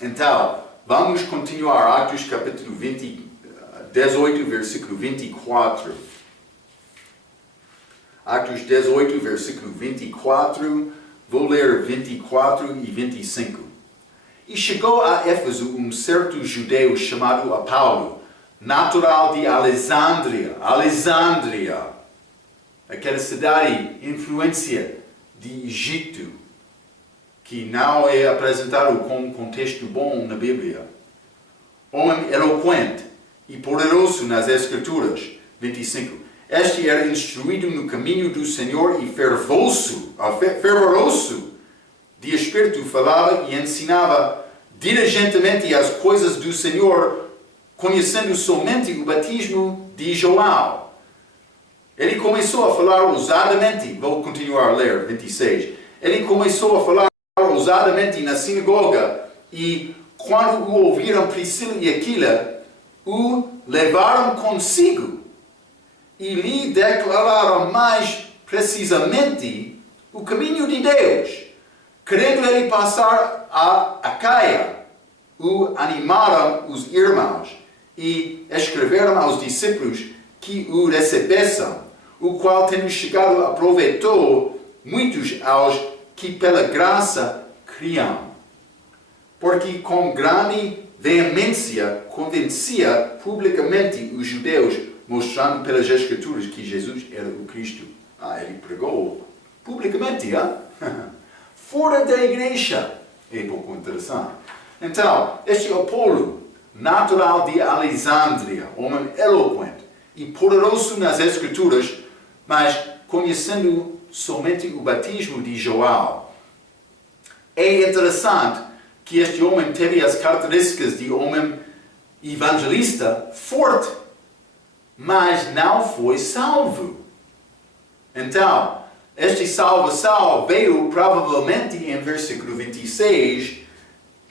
então, vamos continuar, Atos capítulo 18, versículo 24. Atos 18, versículo 24, vou ler 24 e 25. E chegou a Éfeso um certo judeu chamado Apolo, natural de Alexandria, aquela cidade, influência de Egito, que não é apresentado com um contexto bom na Bíblia. Homem eloquente e poderoso nas Escrituras. 25. Este era instruído no caminho do Senhor e fervoroso de espírito, falava e ensinava diligentemente as coisas do Senhor, conhecendo somente o batismo de João. Ele começou a falar ousadamente, vou continuar a ler, 26. Ele começou a falar ousadamente na sinagoga, e quando o ouviram Priscila e Aquila, o levaram consigo e lhe declararam mais precisamente o caminho de Deus. Querendo ele passar a Acaia, o animaram os irmãos e escreveram aos discípulos que o recebessem, o qual, tendo chegado, aproveitou muitos aos que pela graça criam. Porque com grande veemência convencia publicamente os judeus, mostrando pelas Escrituras que Jesus era o Cristo. Ele pregou publicamente, fora da igreja. É pouco interessante. Então, este Apolo, natural de Alexandria, homem eloquente e poderoso nas Escrituras, mas conhecendo somente o batismo de João. É interessante que este homem teve as características de homem evangelista forte, mas não foi salvo. Então, este salvação veio provavelmente em versículo 26,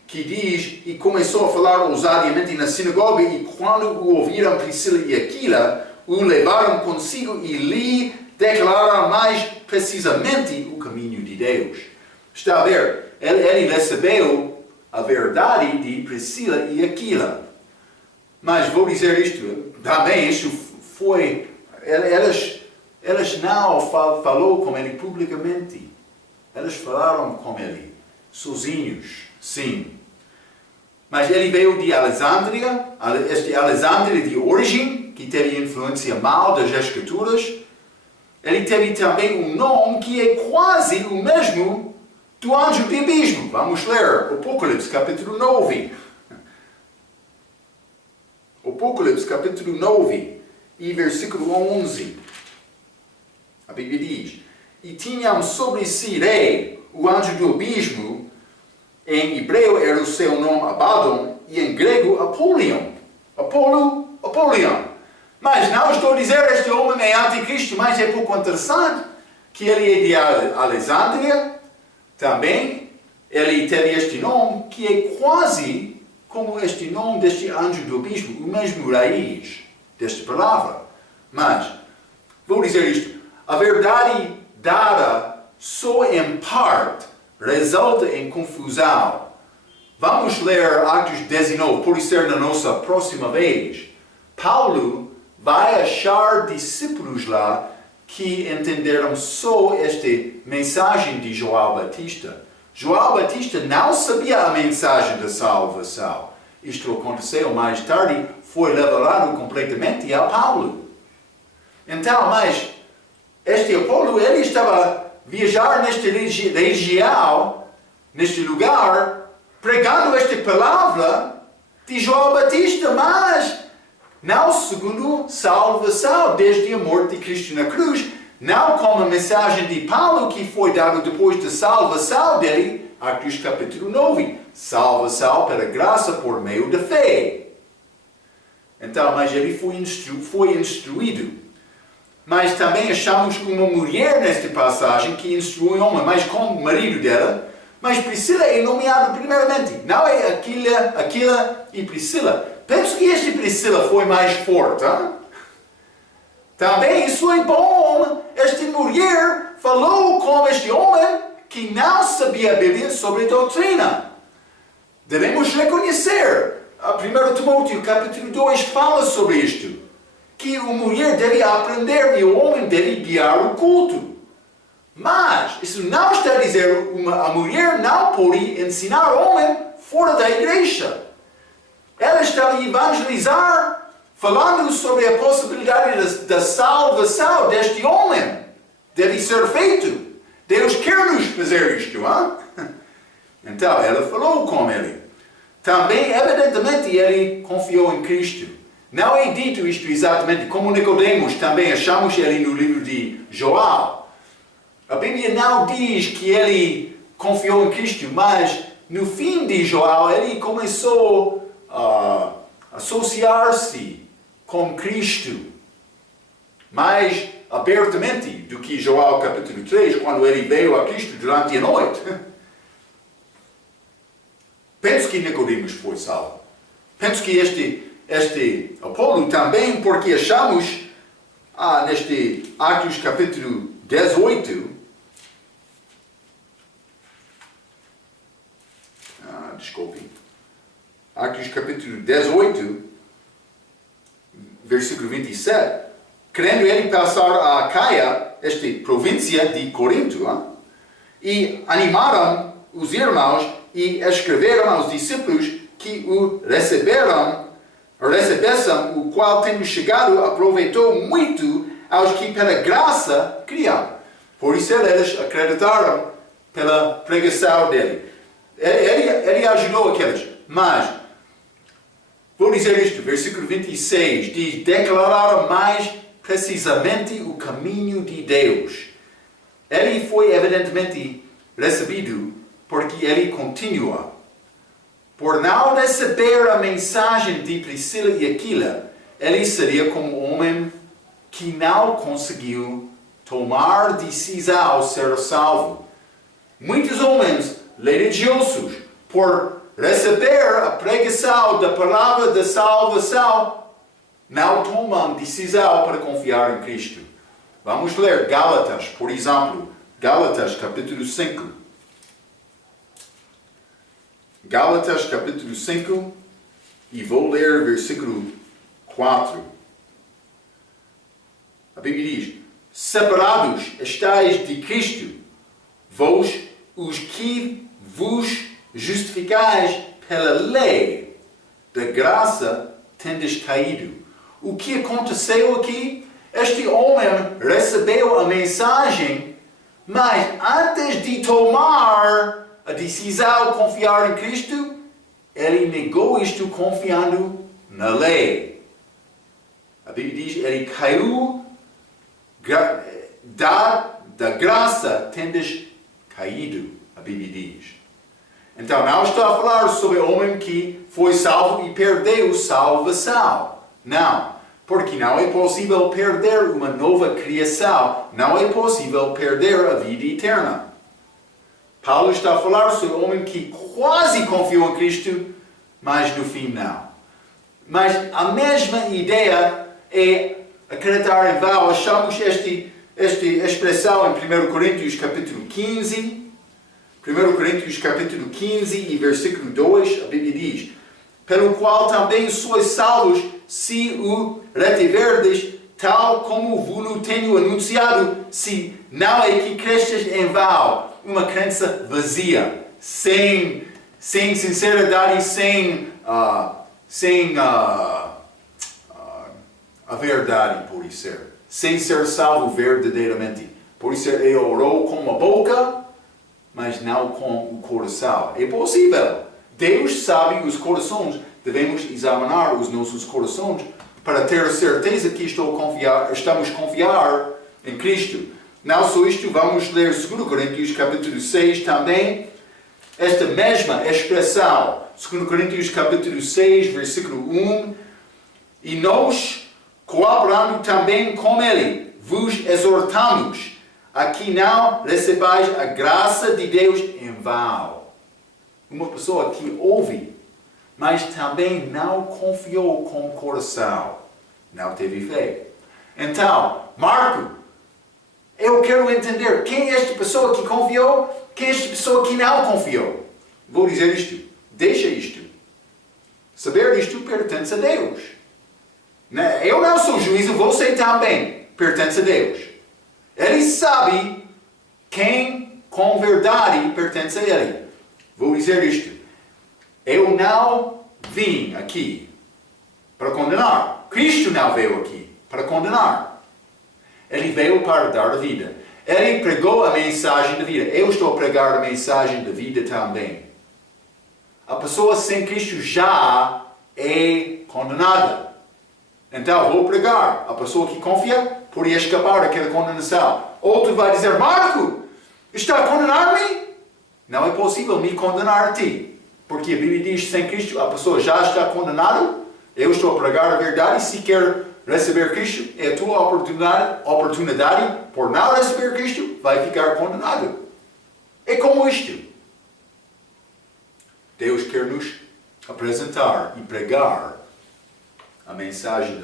que diz, e começou a falar ousadamente na sinagoga, e quando o ouviram Priscila e Aquila, o levaram consigo e lhe declararam mais precisamente o caminho de Deus. Está a ver, ele recebeu a verdade de Priscila e Aquila. Mas vou dizer isto, também isso foi, elas não falou com ele publicamente. Elas falaram com ele, sozinhos, sim. Mas ele veio de Alexandria, este Alexandria de origem, que teve influência mal das Escrituras. Ele teve também um nome que é quase o mesmo do anjo de abismo. Vamos ler Apocalipse capítulo 9. Apocalipse capítulo 9 e versículo 11. A Bíblia diz, e tinham sobre si rei, o anjo do abismo, em hebreu era o seu nome Abaddon, e em grego Apolion. Apolion. Mas não estou a dizer que este homem é anticristo, mas é pouco interessante que ele é de Alexandria, também. Ele teve este nome, que é quase como este nome deste anjo do abismo, o mesmo raiz desta palavra. Mas, vou dizer isto, a verdade dada só em parte resulta em confusão. Vamos ler Atos 19, por ser na nossa próxima vez. Paulo vai achar discípulos lá que entenderam só esta mensagem de João Batista. João Batista não sabia a mensagem da salvação. Isto aconteceu mais tarde, foi revelado completamente a Paulo. Então, mas este Apolo, ele estava a viajar nesta região, neste lugar, pregando esta palavra de João Batista, mas não segundo salvação, desde a morte de Cristo na cruz, não como a mensagem de Paulo que foi dada depois da salvação dele, Atos capítulo 9, salvação pela graça por meio da fé. Então, mas ele foi instruído. Mas também achamos uma mulher nesta passagem que instrui o homem, mas como marido dela. Mas Priscila é nomeada primeiramente, não é Aquila e Priscila. Penso que esta Priscila foi mais forte. Hein? Também isso é bom. Esta mulher falou com este homem que não sabia a Bíblia sobre a doutrina. Devemos reconhecer. A 1 Timóteo capítulo 2 fala sobre isto. Que a mulher deve aprender e o homem deve guiar o culto. Mas isso não está a dizer que a mulher não pode ensinar o homem fora da igreja. Ela estava a evangelizar, falando sobre a possibilidade da salvação deste homem. Deve ser feito. Deus quer nos fazer isto. Hein? Então, ela falou com ele. Também, evidentemente, ele confiou em Cristo. Não é dito isto exatamente como Nicodemos, também achamos ele no livro de João. A Bíblia não diz que ele confiou em Cristo, mas no fim de João ele começou a associar-se com Cristo mais abertamente do que João capítulo 3, quando ele veio a Cristo durante a noite. Penso que Nicodemos foi salvo. Penso que este Apolo também, porque achamos neste Atos capítulo 18, Atos capítulo 18, versículo 27, querendo ele passar a Acaia, esta província de Corinto, e animaram os irmãos e escreveram aos discípulos que o recebessem, o qual, tendo chegado, aproveitou muito aos que pela graça criaram. Por isso eles acreditaram pela pregação dele. Ele ajudou aqueles. Mas, vou dizer isto, versículo 26, diz, declararam mais precisamente o caminho de Deus. Ele foi evidentemente recebido porque ele continua. Por não receber a mensagem de Priscila e Aquila, ele seria como um homem que não conseguiu tomar decisão ser salvo. Muitos homens religiosos, por receber a pregação da palavra da salvação, não tomam decisão para confiar em Cristo. Vamos ler Gálatas, por exemplo. Gálatas, capítulo 5. Gálatas, capítulo 5, e vou ler versículo 4. A Bíblia diz, separados estáis de Cristo, vós os que vos justificais pela lei da graça tendes caído. O que aconteceu aqui? Este homem recebeu a mensagem, mas antes de tomar a decisão de confiar em Cristo, ele negou isto confiando na lei. A Bíblia diz, ele caiu da graça tendes caído, a Bíblia diz. Então, não está a falar sobre o homem que foi salvo e perdeu salvação. Não, porque não é possível perder uma nova criação. Não é possível perder a vida eterna. Paulo está a falar sobre o homem que quase confiou em Cristo, mas no fim não. Mas a mesma ideia é acreditar em vão. Achamos esta expressão em 1 Coríntios capítulo 15. 1 Coríntios capítulo 15 e versículo 2, a Bíblia diz, pelo qual também sois salvos, se o retiverdes, tal como vos tenho anunciado, se não é que cresces em vão, uma crença vazia, sem sinceridade, sem a verdade, por ser, sem ser salvo verdadeiramente. Por isso ele orou com a boca, mas não com o coração. É possível. Deus sabe os corações. Devemos examinar os nossos corações para ter certeza que estamos a confiar em Cristo. Não só isto, vamos ler 2 Coríntios capítulo 6 também. Esta mesma expressão, 2 Coríntios capítulo 6, versículo 1. E nós, cooperando também com ele, vos exortamos a que não recebais a graça de Deus em vão. Uma pessoa que ouve, mas também não confiou com o coração. Não teve fé. Então, Marco, eu quero entender quem é esta pessoa que confiou, quem é esta pessoa que não confiou. Vou dizer isto. Deixa isto. Saber isto pertence a Deus. Eu não sou juiz, você também pertence a Deus. Ele sabe quem com verdade pertence a Ele. Vou dizer isto. Eu não vim aqui para condenar. Cristo não veio aqui para condenar. Ele veio para dar a vida. Ele pregou a mensagem da vida. Eu estou a pregar a mensagem da vida também. A pessoa sem Cristo já é condenada. Então, vou pregar. A pessoa que confia pode escapar daquela condenação. Outro vai dizer, Marco, está a condenar-me? Não é possível me condenar a ti. Porque a Bíblia diz, sem Cristo, a pessoa já está condenada. Eu estou a pregar a verdade. Se quer receber Cristo, é a tua oportunidade. Por não receber Cristo, vai ficar condenado. É como isto. Deus quer nos apresentar e pregar a mensagem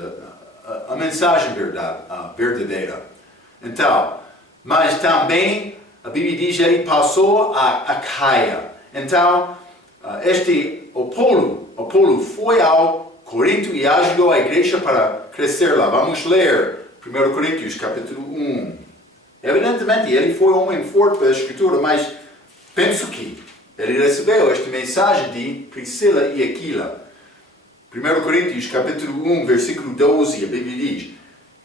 verdadeira. Então, mas também a Bíblia diz que ele passou a Acaia. Então, Apolo foi ao Corinto e ajudou a igreja para crescer lá. Vamos ler 1 Coríntios capítulo 1. Evidentemente, ele foi um homem forte pela Escritura, mas penso que ele recebeu esta mensagem de Priscila e Aquila. 1 Coríntios capítulo 1, versículo 12, a Bíblia diz: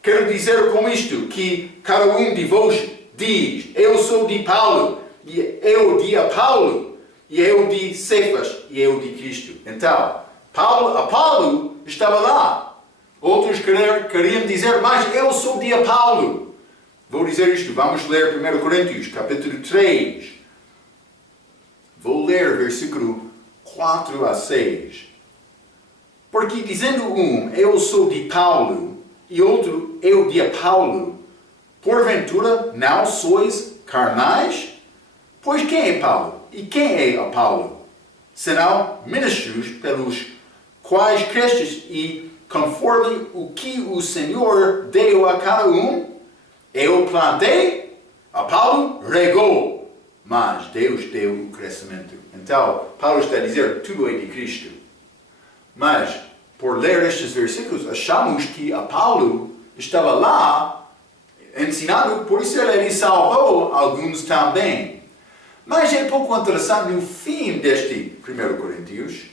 quero dizer com isto que cada um de vós diz: eu sou de Paulo, e eu de Apolo, e eu de Cefas, e eu de Cristo. Então, Apolo estava lá. Outros queriam dizer, mas eu sou de Apolo. Vou dizer isto, vamos ler 1 Coríntios capítulo 3. Vou ler versículo 4 a 6. Porque dizendo um, eu sou de Paulo, e outro, eu de Apolo, porventura não sois carnais? Pois quem é Paulo? E quem é Apolo? Senão ministros pelos quais crestes, e conforme o que o Senhor deu a cada um, eu plantei, Apolo regou, mas Deus deu o crescimento. Então, Paulo está a dizer, tudo é de Cristo. Mas, por ler estes versículos, achamos que Apolo estava lá ensinando, por isso ele salvou alguns também. Mas é pouco interessante no fim deste 1 Coríntios.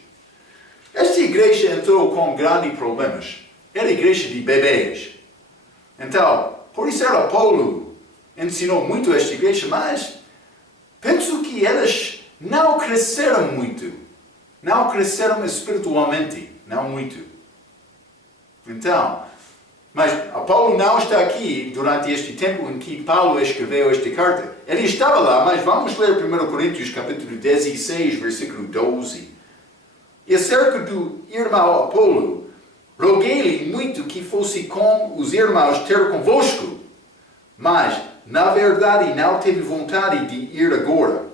Esta igreja entrou com grandes problemas. Era a igreja de bebês. Então, por isso Apolo ensinou muito esta igreja, mas penso que elas não cresceram muito. Não cresceram espiritualmente. Não muito. Então, mas Apolo não está aqui durante este tempo em que Paulo escreveu esta carta. Ele estava lá, mas vamos ler 1 Coríntios capítulo 16, versículo 12. E acerca do irmão Apolo, roguei-lhe muito que fosse com os irmãos ter convosco, mas, na verdade, não teve vontade de ir agora.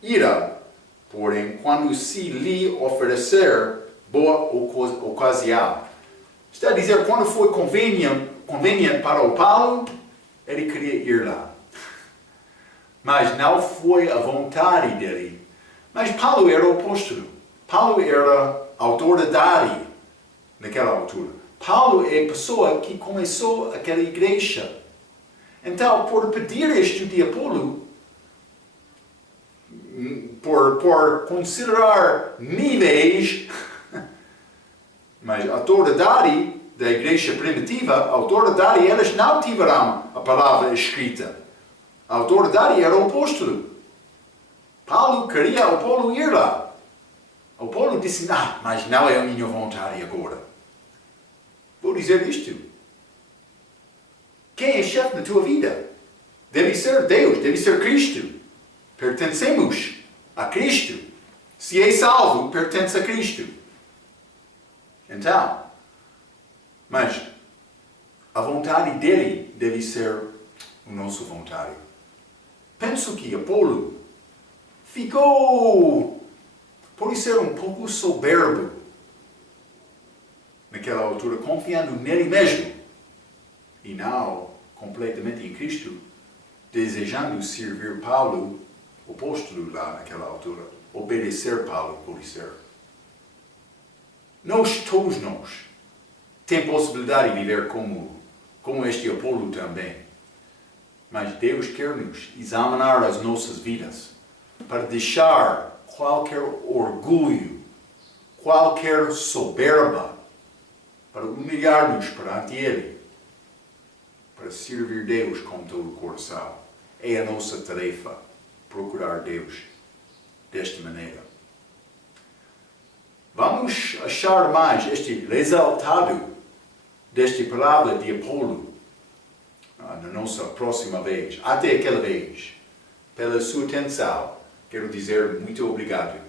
Irá, porém, quando se lhe oferecer boa ocasião. Está a dizer, quando foi conveniente para o Paulo, ele queria ir lá. Mas não foi a vontade dele. Mas Paulo era o apóstolo. Paulo era autoridade naquela altura. Paulo é a pessoa que começou aquela igreja. Então, por pedir isto de Apolo, por considerar níveis, mas a autoridade da igreja primitiva, a autoridade, elas não tiveram a palavra escrita. A autoridade era o apóstolo. Paulo queria o Apolo ir lá. O Paulo disse, mas não é a minha vontade agora. Vou dizer isto. Quem é chefe da tua vida? Deve ser Deus, deve ser Cristo. Pertencemos a Cristo. Se é salvo, pertence a Cristo. Então, mas a vontade dele deve ser a nossa vontade. Penso que Apolo ficou por ser um pouco soberbo naquela altura, confiando nele mesmo e não completamente em Cristo, desejando servir Paulo, o apóstolo lá naquela altura, obedecer Paulo, por ser. Todos nós, temos possibilidade de viver como este Apolo também. Mas Deus quer nos examinar as nossas vidas para deixar qualquer orgulho, qualquer soberba, para humilhar-nos perante Ele, para servir Deus com todo o coração. É a nossa tarefa, procurar Deus desta maneira. Vamos achar mais este resultado desta palavra de Apolo na nossa próxima vez. Até aquela vez, pela sua atenção, quero dizer muito obrigado.